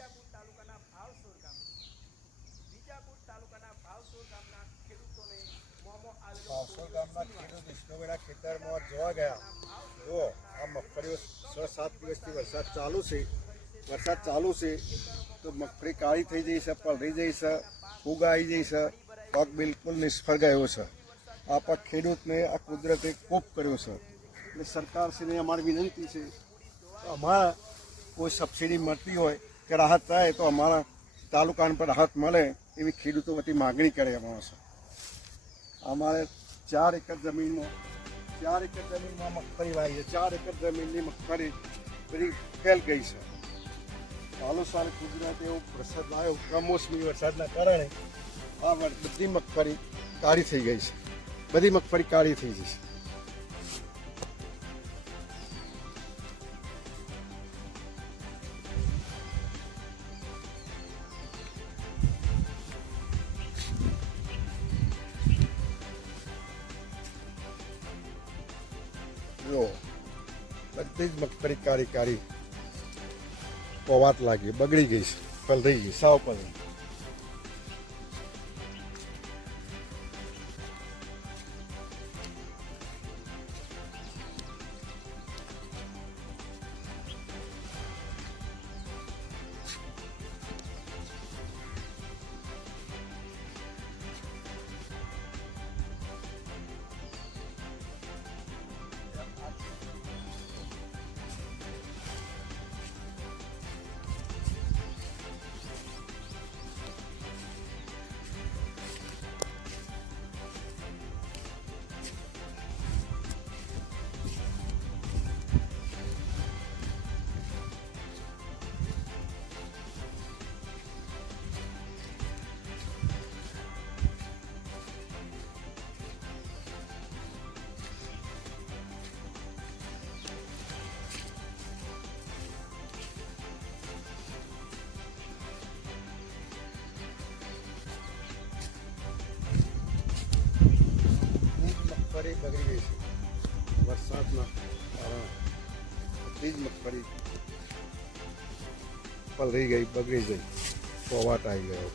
વિજાપુર તાલુકાના ભાવસોર ગામના ખેડૂતોને મોંમાં આવેલો ભાવસોર ગામના ખેડૂત વિષ્ણુભાઈના ખેતરમાં જોવા ગયા. જો આ મગફળીઓ 6-7 દિવસથી વરસાદ ચાલુ છે તો મગફળી કાળી થઈ જઈ છે, પલળી જઈ છે, ફૂગ આવી જઈ છે, પાક બિલકુલ નિષ્ફળ ગયો છે. આ પાક ખેડૂતને આ કુદરતે કોપ કર્યો છે. એટલે સરકારશ્રીને અમારી વિનંતી છે કે અમારા કોઈ સબસિડી મળતી હોય કે રાહત થાય તો અમારા તાલુકાને પર રાહત મળે એવી ખેડૂતો વતી માગણી કરે અમારે છે. અમારે 4 એકર જમીનમાં મગફળી વાવી છે. 4 એકર જમીનની મગફળી બધી ફેલ ગઈ છે. ચાલુ સાલ ગુજરાતે એવો વરસાદ આવ્યો, કમોસમી વરસાદના કારણે આ બધી મગફળી કાળી થઈ ગઈ છે. બધી મગફળી કાળી થઈ ગઈ છે. જો બધી જ મગફળી કાળી પવાત લાગી, બગડી ગઈ છે, પલળી ગઈ, સાવ પલળી. મગફળી બગડી ગઈ છે વરસાદના કારણે. બધી જ મગફળી પલળી ગઈ, બગડી ગઈ, પવાટ આવી ગયો.